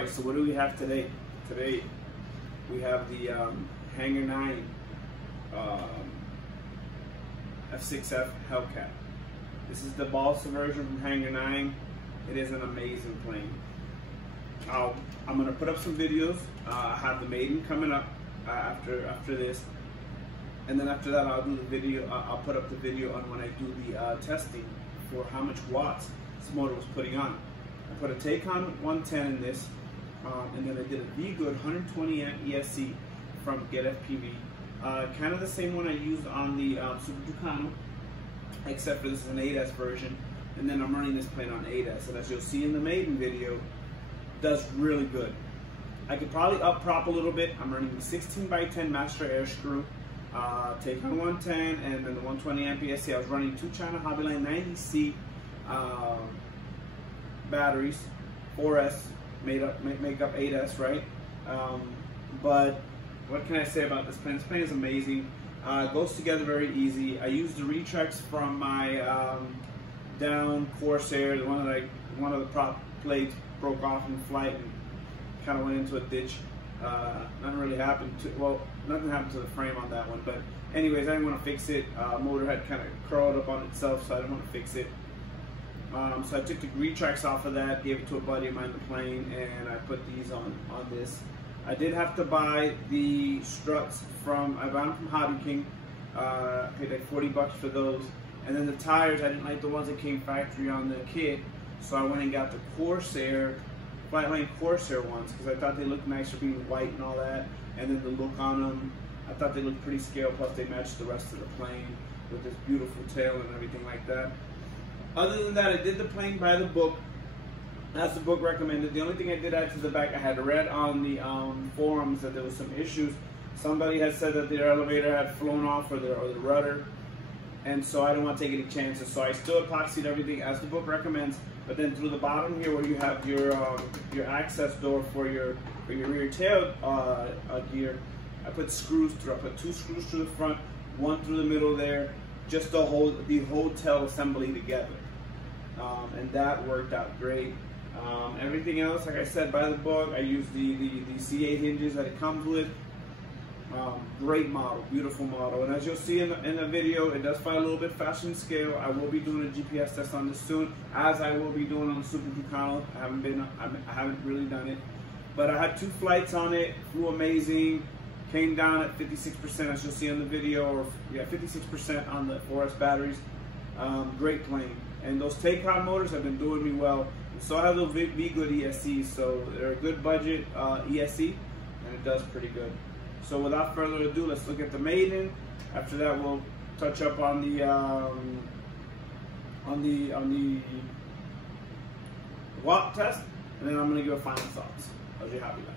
Alright, so what do we have today? Today we have the Hanger 9 F6F Hellcat. This is the balsa version from Hanger 9. It is an amazing plane. I'm going to put up some videos. I have the Maiden coming up after this. And then after that I'll do the video, I'll put up the video on when I do the testing for how much watts this motor was putting on. I put a Tacon 110 in this, and then I did a vGood 120 amp ESC from Get FPV. Kind of the same one I used on the Super Tucano, except for this is an 8S version, and then I'm running this plane on 8S, and as you'll see in the Maiden video, does really good. I could probably up prop a little bit. I'm running the 16x10 master air screw, Tacon 110, and then the 120 amp ESC. I was running 2 China Hobbyline 90C batteries, 4S, make up 8S, right? But what can I say about this plane? This plane is amazing. Goes together very easy. I used the Retracts from my down Corsair, the one that one of the prop plates broke off in flight and kind of went into a ditch. Nothing really happened to, well, nothing happened to the frame on that one, but anyways, I didn't want to fix it. Motor had kind of curled up on itself, so I didn't want to fix it. So I took the Retracts off of that, gave it to a buddy of mine in the plane, and I put these on this. I did have to buy the struts from, I bought them from Hobby King, paid like 40 bucks for those. And then the tires, I didn't like the ones that came factory on the kit, so I went and got the Corsair, Flightline Corsair ones, because I thought they looked nicer being white and all that. And then the look on them, I thought they looked pretty scale, plus they matched the rest of the plane with this beautiful tail and everything like that. Other than that, I did the plane by the book, as the book recommended. The only thing I did add to the back, I had read on the forums that there was some issues. Somebody had said that their elevator had flown off, or the rudder, and so I didn't want to take any chances. So I still epoxied everything as the book recommends. But then through the bottom here, where you have your access door for your rear tail gear, I put screws through. I put 2 screws through the front, 1 through the middle there, just to hold the whole tail assembly together. And that worked out great. Everything else, like I said, by the book. I used the C8 hinges that it comes with. Great model, beautiful model. And as you'll see in the video, it does fly a little bit faster than scale. I will be doing a GPS test on this soon, as I will be doing on the Super Tucano. I haven't really done it, but I had 2 flights on it. Flew amazing. Came down at 56%, as you'll see in the video, or yeah, 56% on the 4S batteries. Great plane. And those Tacon motors have been doing me well. So I have those vGood ESCs, so they're a good budget ESC, and it does pretty good. So without further ado, let's look at the Maiden. After that, we'll touch up on the watt test, and then I'm gonna give a final thoughts. How's your happy life?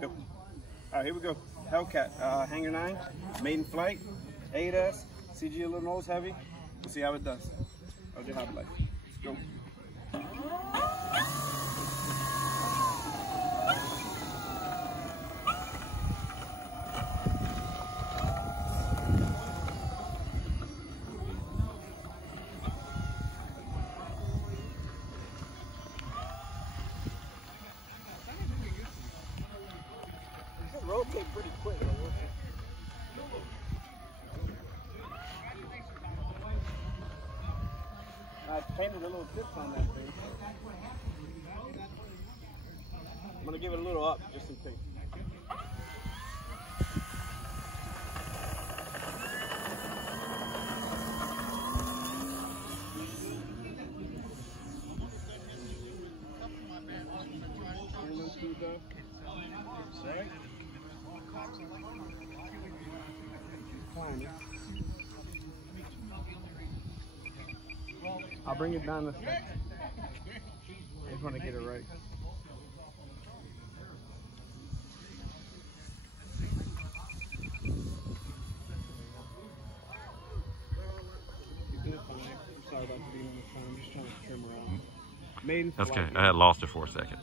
Go. All right, here we go. Hellcat, Hanger 9, maiden flight, 8S, CG a little nose heavy. We'll see how it does. How's your happy life? Let's go. Rotate pretty quick. I painted a little tips on that thing. I'm gonna give it a little up just in case. I'll bring it down a second. I just want to get it right. Sorry about being on the phone. I'm just trying to trim around. Maiden. That's okay. I had lost it for a second.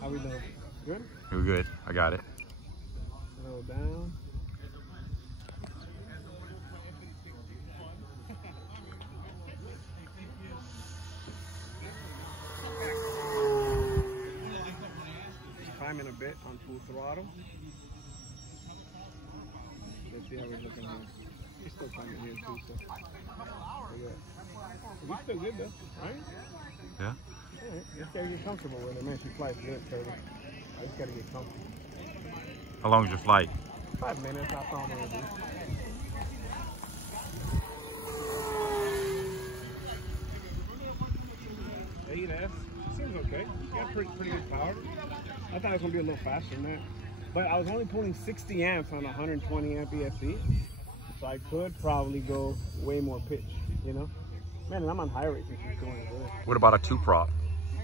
How we doing? Good? We're good. I got it. Slow down. Climbing a bit on full throttle. Let's see how we're looking here. He's still climbing here too, so. We're still good though, right? Yeah. Alright, just gotta get comfortable with it. Man, she flies good, Cody. I just gotta get comfortable. How long is your flight? 5 minutes, that's all I'm gonna do. 8S, seems okay. Got pretty good power. I thought it was gonna be a little faster than that. But I was only pulling 60 amps on 120 amp EFD. So I could probably go way more pitch, you know? Man, and I'm on high rate since she's doing good. What about a 2-prop?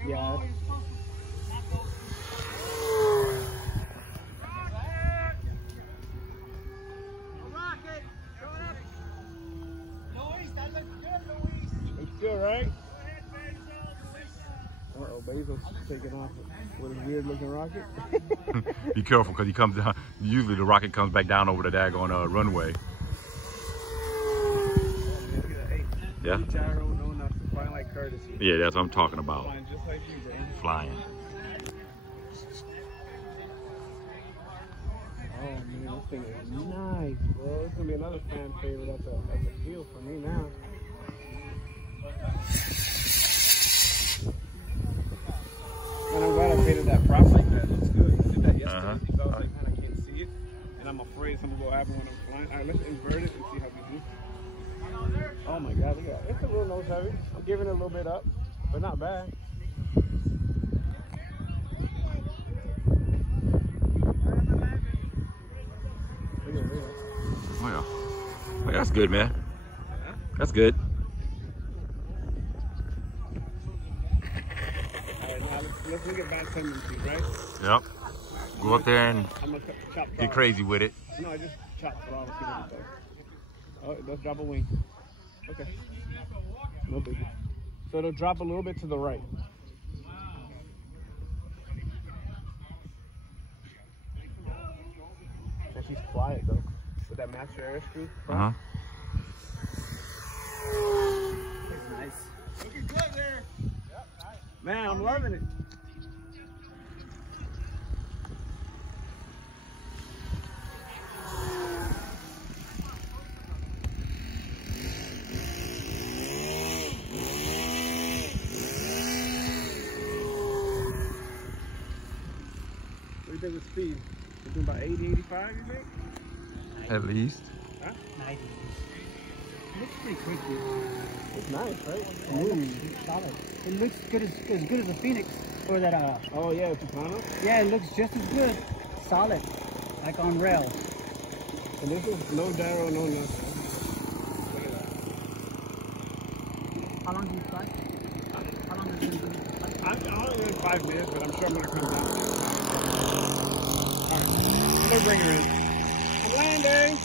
Yeah. It's good, right? Uh-oh, Basil's taking off with a weird looking rocket. Be careful, because he comes down. Usually the rocket comes back down over the daggone runway. Yeah? Gyro, no nothing. Flying like courtesy. Yeah, that's what I'm talking about. Flying just like you, bro. Flying. Oh man, this thing is nice, bro. It's gonna be another fan favorite at the field for me now. And I'm glad I painted that prop like that. It looks good. I did that yesterday because I was like, man, I can't see it. And I'm afraid something will happen when I'm flying. Alright, let's invert it and see how we do. Oh my god, look at that. It's a little nose heavy. I'm giving it a little bit up, but not bad. Oh yeah. Oh, that's good, man. That's good. Alright, now let's look at bad tendencies, right? Yep. Go up there and I'm gonna chop get crazy with it. No, I just chopped throttle. See what it does. Oh, it does drop a wing. Okay. No biggie. So it'll drop a little bit to the right. And she's quiet though. With that master air screw. Uh-huh. Nice. Looking good there. Yep, nice. Man, I'm loving it. What do you think with speed? We're doing about 80, 85, you think? At least. Huh? 90. It looks pretty quick, dude. It's nice, right? It's solid. It looks good as a Phoenix or that Oh yeah, Tacon. yeah, it looks just as good. Solid. Like on rails. And this is no gyro, no nothing. Look at that. How long do you fly? How long is it? I'm only in 5 minutes, but I'm sure I'm gonna come down. Alright. I'm gonna bring her in. I'm landing!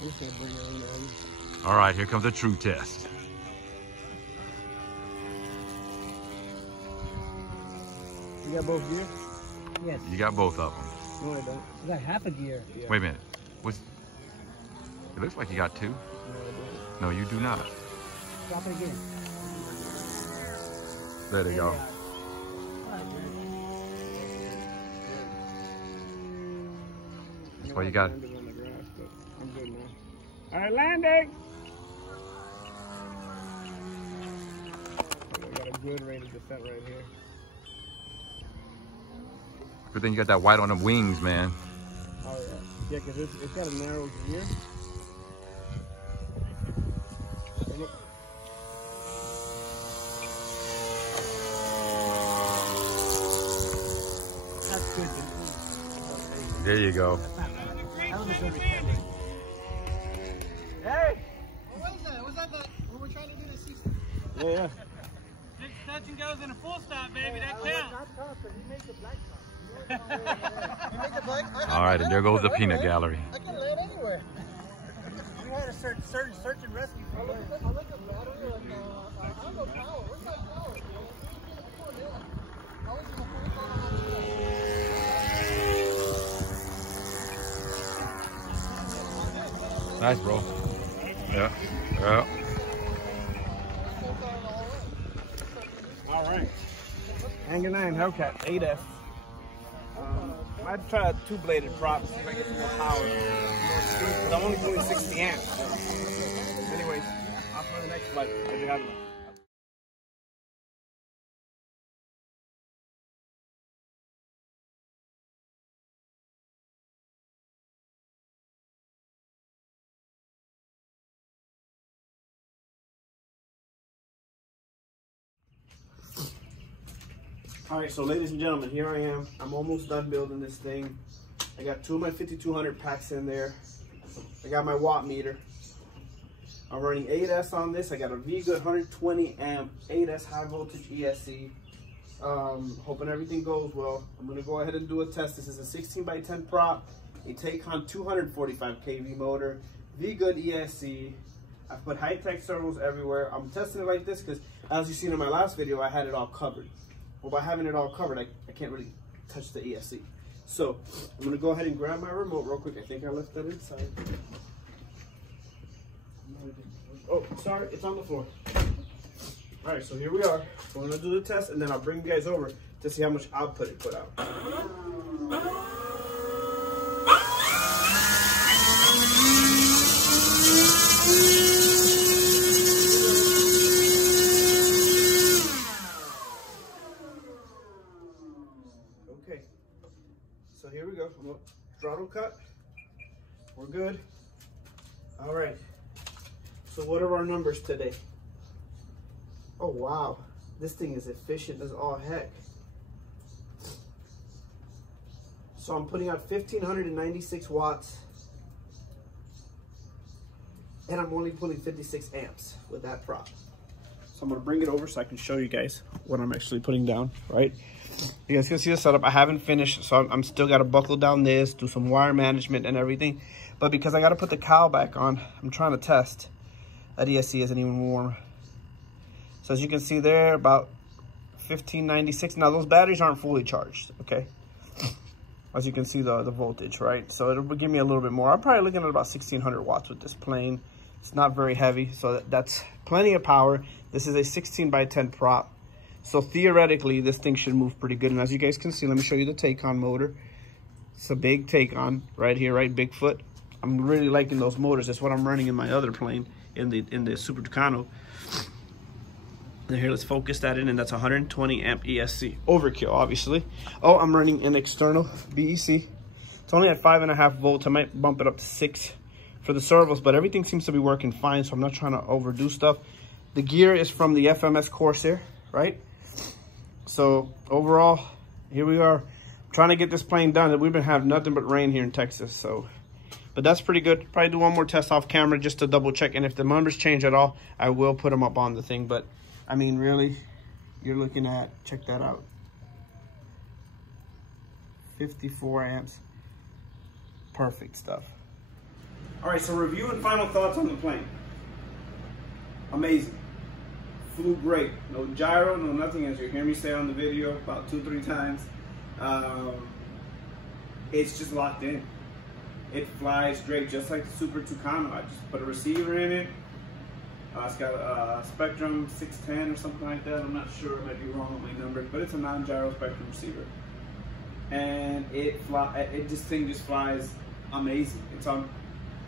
I'm just gonna bring her in. All right, here comes a true test. You got both gear? Yes. You got both of them. No, I don't. You got half a gear. Yeah. Wait a minute. It looks like you got 2. No, I don't. No, you do not. Drop it again. There they go. That's why you got it. I'm good now. All right, landing. I got a good rate of descent right here. Good thing you got that white on the wings, man. Oh yeah, yeah, because it's got a narrow gear. That's good. There you go. That was a good camera. Hey! What was that? Was that the when we're trying to do the 60? Yeah. Next touch and goes in a full stop, baby. That counts. All right, and there goes the peanut gallery. I can land anywhere. We had a search and rescue. I look at I don't know power. Where's that power? Nice, bro. Yeah. Yeah. All right. Hanger 9 Hellcat 8F. Might try a two-bladed prop, see if I get some more power. But I'm only doing 60 amps. Anyways, off for the next flight. Good to have you. All right, so ladies and gentlemen, here I am. I'm almost done building this thing. I got 2 of my 5200 packs in there. I got my watt meter. I'm running 8S on this. I got a vGood 120 amp 8S high voltage ESC. Hoping everything goes well. I'm gonna go ahead and do a test. This is a 16x10 prop, a Tacon 245 kV motor, vGood ESC. I've put Hitec servos everywhere. I'm testing it like this because, as you seen in my last video, I had it all covered. Well, by having it all covered, I can't really touch the ESC. So I'm gonna go ahead and grab my remote real quick. I think I left that inside. Oh, sorry, it's on the floor. All right, so here we are. We're gonna do the test, and then I'll bring you guys over to see how much output it put out. Okay, so here we go. I'm gonna throttle cut. We're good. All right. So what are our numbers today? Oh wow, this thing is efficient as all heck. So I'm putting out 1,596 watts, and I'm only pulling 56 amps with that prop. So I'm gonna bring it over so I can show you guys what I'm actually putting down, right? You guys can see the setup. I haven't finished, so I'm still gotta buckle down this, do some wire management and everything. But because I gotta put the cowl back on, I'm trying to test. That ESC isn't even warm. So as you can see there, about 1596. Now those batteries aren't fully charged, okay? As you can see the voltage, right? So it'll give me a little bit more. I'm probably looking at about 1600 watts with this plane. It's not very heavy, so that's plenty of power. This is a 16x10 prop. So theoretically, this thing should move pretty good. And as you guys can see, let me show you the Tacon motor. It's a big Tacon right here, right? Bigfoot. I'm really liking those motors. That's what I'm running in my other plane, in the Super Tucano. And here, let's focus that in, and that's 120 amp ESC. Overkill, obviously. Oh, I'm running an external BEC. It's only at 5.5 volts. I might bump it up to 6 for the servos, but everything seems to be working fine, so I'm not trying to overdo stuff. The gear is from the FMS Corsair, right? So overall, here we are. I'm trying to get this plane done. We've been having nothing but rain here in Texas, so. But that's pretty good. Probably do one more test off camera just to double check. And if the numbers change at all, I will put them up on the thing. But I mean, really, you're looking at, check that out, 54 amps. Perfect stuff. All right, so review and final thoughts on the plane. Amazing. Flew great. No gyro, no nothing, as you hear me say on the video about 2-3 times. It's just locked in. It flies great, just like the Super Tucano. I just put a receiver in it. It's got a Spektrum 610 or something like that. I'm not sure, I might be wrong with my numbers, but it's a non-gyro Spektrum receiver. And this thing just flies amazing. It's on,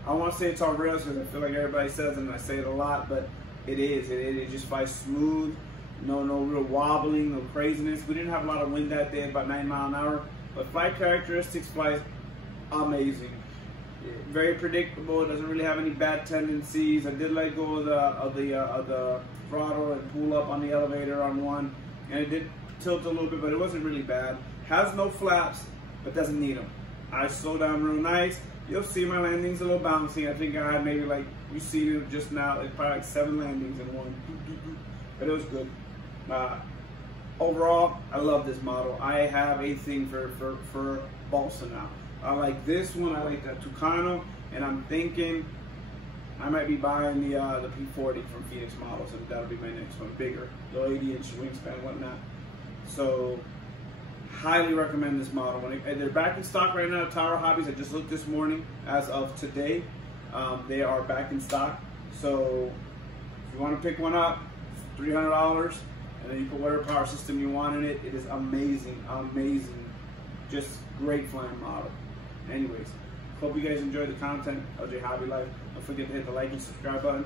I don't want to say it's on rails because I feel like everybody says it and I say it a lot, but it is. It just flies smooth, no real wobbling, no craziness. We didn't have a lot of wind that day, about 9 miles an hour, but flight characteristics flies amazing. Very predictable. It doesn't really have any bad tendencies. I did let go of the throttle and pull up on the elevator on one, and it did tilt a little bit, but it wasn't really bad. Has no flaps, but doesn't need them. I slow down real nice. You'll see my landings a little bouncy. I think I had maybe, like you see it just now, it's probably like 7 landings in one, but it was good. Overall, I love this model. I have a thing for balsa now. I like this one, I like that Tucano, and I'm thinking I might be buying the P40 from Phoenix Models, and that'll be my next one, bigger, the 80-inch wingspan, whatnot. So, highly recommend this model. They're back in stock right now at Tower Hobbies. I just looked this morning, as of today. They are back in stock. So if you want to pick one up, it's $300, and then you put whatever power system you want in it. It is amazing, amazing. Just great flying model. Anyways, hope you guys enjoyed the content of J Hobby Life. Don't forget to hit the like and subscribe button.